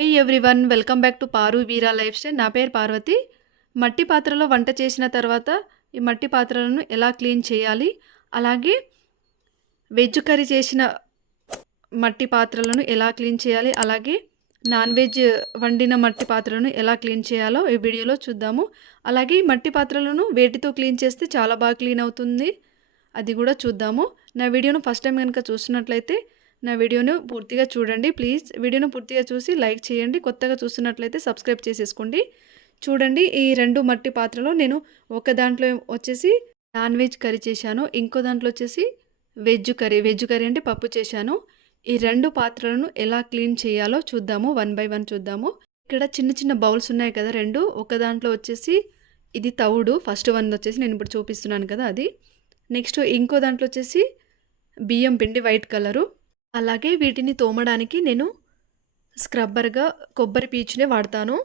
Hey everyone welcome back to Paru Veera life style. నా పేరు పార్వతి. మట్టి పాత్రలో వంట చేసిన తర్వాత ఈ మట్టి పాత్రలను ఎలా క్లీన్ చేయాలి, అలాగే వెజ్ కర్రీ చేసిన మట్టి పాత్రలను ఎలా క్లీన్ చేయాలి, అలాగే నాన్ వెజ్ వండిన మట్టి పాత్రలను ఎలా క్లీన్ చేయాలో ఈ వీడియోలో చూద్దాము. అలాగే ఈ మట్టి పాత్రలను వేటితో క్లీన్ చేస్తే చాలా బాగా క్లీన్ అవుతుంది అది కూడా చూద్దాము. నా వీడియోను ఫస్ట్ టైం కనుక చూస్తున్నట్లయితే నా వీడియోను పూర్తిగా చూడండి ప్లీజ్. వీడియోను పూర్తిగా చూసి లైక్ చేయండి. కొత్తగా చూస్తున్నట్లయితే సబ్స్క్రైబ్ చేసేసుకోండి. చూడండి, ఈ 2 మట్టి పాత్రలో నేను ఒక దాంట్లో వచ్చేసి నాన్ వెజ్ కర్రీ చేశాను, ఇంకో దాంట్లో వచ్చేసి వెజ్ కర్రీ అంటే పప్పు చేశాను. ఈ 2 పాత్రలను ఎలా క్లీన్ చేయాలో చూద్దాము, వన్ బై వన్ చూద్దాము. ఇక్కడ చిన్న చిన్న బౌల్స్ ఉన్నాయి కదా 2. ఒక దాంట్లో వచ్చేసి ఇది తవుడు, ఫస్ట్ వన్ వచ్చేసి నేను ఇప్పుడు చూపిస్తున్నాను కదా అది. నెక్స్ట్ ఇంకో దాంట్లో వచ్చేసి బియ్యం పిండి వైట్ కలరు. అలాగే వీటిని తోమడానికి నేను స్క్రబ్బర్గా కొబ్బరి పీచునే వాడతాను.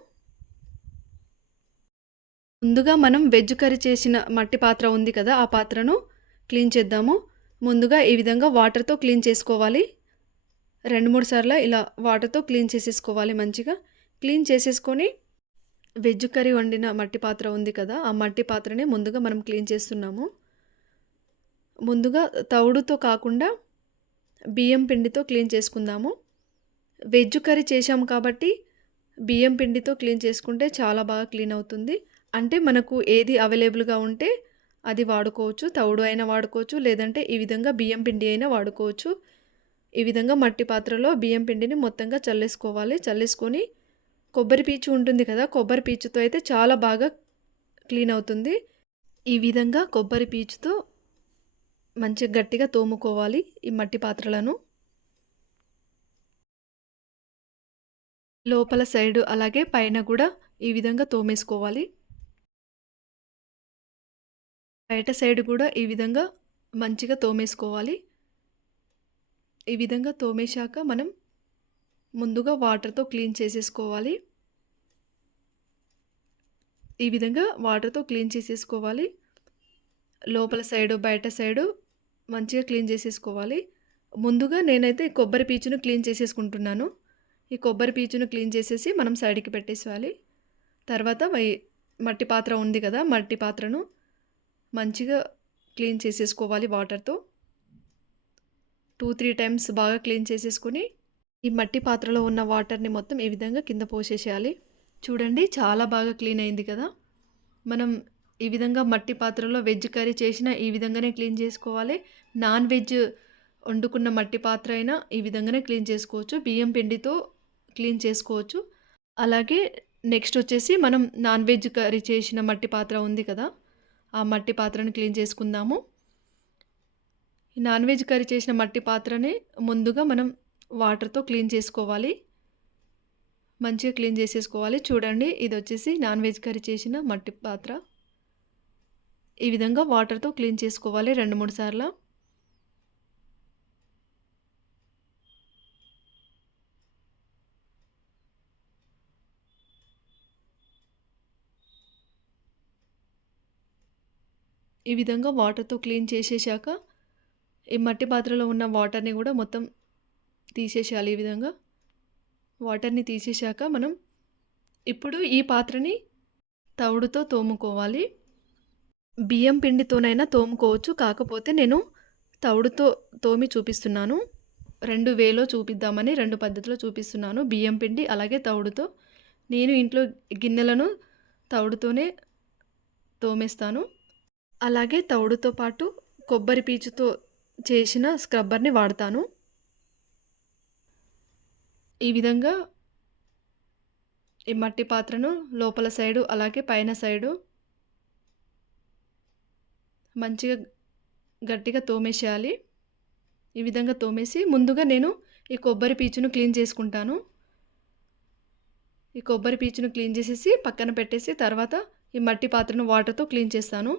ముందుగా మనం వెజ్ కర్రీ చేసిన మట్టి పాత్ర ఉంది కదా, ఆ పాత్రను క్లీన్ చేద్దాము. ముందుగా ఈ విధంగా వాటర్తో క్లీన్ చేసుకోవాలి. 2-3 సార్లు ఇలా వాటర్తో క్లీన్ చేసేసుకోవాలి. మంచిగా క్లీన్ చేసేసుకొని వెజ్ కర్రీ వండిన మట్టి పాత్ర ఉంది కదా, ఆ మట్టి పాత్రని ముందుగా మనం క్లీన్ చేస్తున్నాము. ముందుగా తవుడుతో కాకుండా బియ్యం పిండితో క్లీన్ చేసుకుందాము. వెజ్ కర్రీ చేశాము కాబట్టి బియ్యం పిండితో క్లీన్ చేసుకుంటే చాలా బాగా క్లీన్ అవుతుంది. అంటే మనకు ఏది అవైలబుల్గా ఉంటే అది వాడుకోవచ్చు. తవుడు అయినా వాడుకోవచ్చు, లేదంటే ఈ విధంగా బియ్యం పిండి అయినా వాడుకోవచ్చు. ఈ విధంగా మట్టి పాత్రలో బియ్యం పిండిని మొత్తంగా చల్లేసుకోవాలి. చల్లేసుకొని కొబ్బరి పీచు ఉంటుంది కదా, కొబ్బరి పీచుతో అయితే చాలా బాగా క్లీన్ అవుతుంది. ఈ విధంగా కొబ్బరి పీచుతో మంచిగా గట్టిగా తోముకోవాలి ఈ మట్టి పాత్రలను. లోపల సైడు అలాగే పైన కూడా ఈ విధంగా తోమేసుకోవాలి. బయట సైడ్ కూడా ఈ విధంగా మంచిగా తోమేసుకోవాలి. ఈ విధంగా తోమేశాక మనం ముందుగా వాటర్తో క్లీన్ చేసేసుకోవాలి. ఈ విధంగా వాటర్తో క్లీన్ చేసేసుకోవాలి. లోపల సైడు బయట సైడు మంచిగా క్లీన్ చేసేసుకోవాలి. ముందుగా నేనైతే కొబ్బరి పీచును క్లీన్ చేసేసుకుంటున్నాను. ఈ కొబ్బరి పీచును క్లీన్ చేసేసి మనం సైడ్కి పెట్టేసేయాలి. తర్వాత మట్టి పాత్ర ఉంది కదా, మట్టి పాత్రను మంచిగా క్లీన్ చేసేసుకోవాలి వాటర్తో. 2-3 టైమ్స్ బాగా క్లీన్ చేసేసుకొని ఈ మట్టి పాత్రలో ఉన్న వాటర్ని మొత్తం ఈ విధంగా కింద పోసేసేయాలి. చూడండి, చాలా బాగా క్లీన్ అయింది కదా. మనం ఈ విధంగా మట్టి పాత్రలో వెజ్ కర్రీ చేసిన ఈ విధంగానే క్లీన్ చేసుకోవాలి. నాన్ వెజ్ వండుకున్న మట్టి పాత్ర అయినా ఈ విధంగానే క్లీన్ చేసుకోవచ్చు. బియ్యం పిండితో క్లీన్ చేసుకోవచ్చు. అలాగే నెక్స్ట్ వచ్చేసి మనం నాన్ వెజ్ కర్రీ చేసిన మట్టి పాత్ర ఉంది కదా, ఆ మట్టి పాత్రను క్లీన్ చేసుకుందాము. ఈ నాన్ వెజ్ కర్రీ చేసిన మట్టి పాత్రని ముందుగా మనం వాటర్తో క్లీన్ చేసుకోవాలి. మంచిగా క్లీన్ చేసేసుకోవాలి. చూడండి, ఇది వచ్చేసి నాన్ వెజ్ కర్రీ చేసిన మట్టి పాత్ర. ఈ విధంగా వాటర్తో క్లీన్ చేసుకోవాలి 2-3 సార్లు. ఈ విధంగా వాటర్తో క్లీన్ చేసేసాక ఈ మట్టి పాత్రలో ఉన్న వాటర్ని కూడా మొత్తం తీసేసేయాలి. ఈ విధంగా వాటర్ని తీసేసాక మనం ఇప్పుడు ఈ పాత్రని తవుడుతో తోముకోవాలి. బియ్యం పిండితోనైనా తోముకోవచ్చు, కాకపోతే నేను తవుడుతో తోమి చూపిస్తున్నాను. 2 వేలో చూపిద్దామని 2 పద్ధతిలో చూపిస్తున్నాను. బియ్యం పిండి అలాగే తవుడుతో. నేను ఇంట్లో గిన్నెలను తవుడుతోనే తోమేస్తాను. అలాగే తవుడుతో పాటు కొబ్బరి పీచుతో చేసిన స్క్రబ్బర్ని వాడతాను. ఈ విధంగా ఈ మట్టి పాత్రను లోపల సైడు అలాగే పైన సైడు మంచిగా గట్టిగా తోమేసేయాలి. ఈ విధంగా తోమేసి ముందుగా నేను ఈ కొబ్బరి పీచును క్లీన్ చేసుకుంటాను. ఈ కొబ్బరి పీచును క్లీన్ చేసేసి పక్కన పెట్టేసి తర్వాత ఈ మట్టి పాత్రను వాటర్తో క్లీన్ చేస్తాను.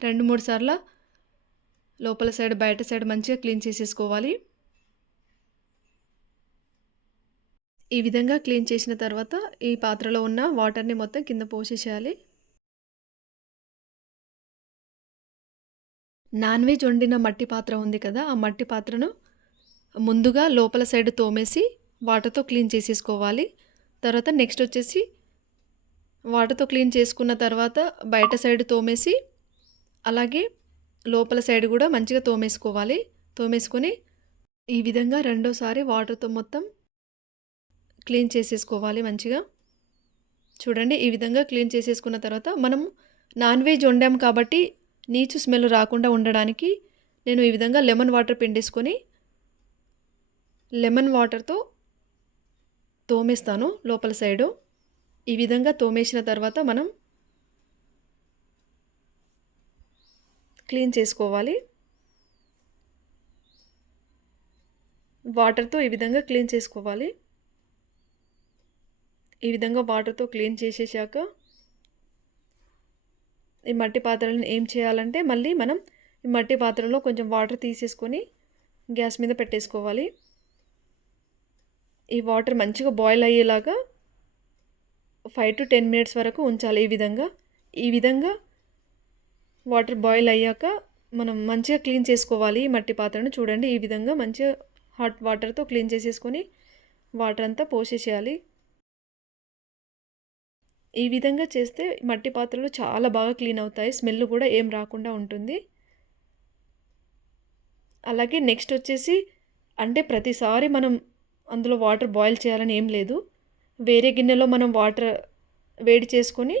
2-3 సార్లు లోపల సైడ్ బయట సైడ్ మంచిగా క్లీన్ చేసేసుకోవాలి. ఈ విధంగా క్లీన్ చేసిన తర్వాత ఈ పాత్రలో ఉన్న వాటర్ని మొత్తం కింద పోసేసేయాలి. నాన్ వెజ్ వండిన మట్టి పాత్ర ఉంది కదా, ఆ మట్టి పాత్రను ముందుగా లోపల సైడ్ తోమేసి వాటర్తో క్లీన్ చేసేసుకోవాలి. తర్వాత నెక్స్ట్ వచ్చేసి వాటర్తో క్లీన్ చేసుకున్న తర్వాత బయట సైడ్ తోమేసి అలాగే లోపల సైడ్ కూడా మంచిగా తోమేసుకోవాలి. తోమేసుకొని ఈ విధంగా రెండోసారి వాటర్తో మొత్తం క్లీన్ చేసేసుకోవాలి మంచిగా. చూడండి ఈ విధంగా క్లీన్ చేసేసుకున్న తర్వాత మనం నాన్ వెజ్ వండాం కాబట్టి నీచు స్మెల్ రాకుండా ఉండడానికి నేను ఈ విధంగా లెమన్ వాటర్ పిండేసుకొని లెమన్ వాటర్తో తోమేస్తాను లోపల సైడు. ఈ విధంగా తోమేసిన తర్వాత మనం క్లీన్ చేసుకోవాలి. వాటర్తో ఈ విధంగా క్లీన్ చేసుకోవాలి. ఈ విధంగా వాటర్తో క్లీన్ చేసేసాక ఈ మట్టి పాత్రలను ఏం చేయాలంటే మళ్ళీ మనం ఈ మట్టి పాత్రలో కొంచెం వాటర్ తీసేసుకొని గ్యాస్ మీద పెట్టేసుకోవాలి. ఈ వాటర్ మంచిగా బాయిల్ అయ్యేలాగా 5 to 10 మినిట్స్ వరకు ఉంచాలి. ఈ విధంగా వాటర్ బాయిల్ అయ్యాక మనం మంచిగా క్లీన్ చేసుకోవాలి ఈ మట్టి పాత్రను. చూడండి ఈ విధంగా మంచిగా హాట్ వాటర్తో క్లీన్ చేసేసుకొని వాటర్ అంతా పోసేసేయాలి. ఈ విధంగా చేస్తే మట్టి పాత్రలు చాలా బాగా క్లీన్ అవుతాయి. స్మెల్ కూడా ఏం రాకుండా ఉంటుంది. అలాగే నెక్స్ట్ వచ్చేసి అంటే ప్రతిసారి మనం అందులో వాటర్ బాయిల్ చేయాలని ఏం లేదు. వేరే గిన్నెలో మనం వాటర్ వేడి చేసుకొని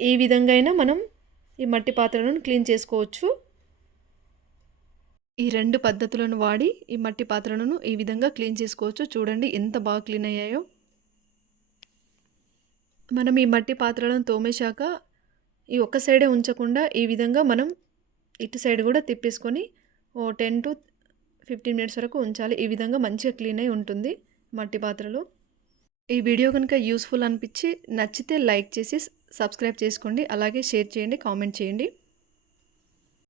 ఈ విధంగా అయినా మనం ఈ మట్టి పాత్రలను క్లీన్ చేసుకోవచ్చు. ఈ 2 పద్ధతులను వాడి ఈ మట్టి పాత్రలను ఈ విధంగా క్లీన్ చేసుకోవచ్చు. చూడండి ఎంత బాగా క్లీన్ అయ్యాయో. మనం ఈ మట్టి పాత్రలను తోమేశాక ఈ ఒక్క సైడే ఉంచకుండా ఈ విధంగా మనం ఇటు సైడ్ కూడా తిప్పేసుకొని 10 to 15 మినిట్స్ వరకు ఉంచాలి. ఈ విధంగా మంచిగా క్లీన్ అయి ఉంటుంది మట్టి పాత్రలు. ఈ వీడియో కనుక యూస్ఫుల్ అనిపించి నచ్చితే లైక్ చేసి సబ్స్క్రైబ్ చేసుకోండి. అలాగే షేర్ చేయండి, కామెంట్ చేయండి.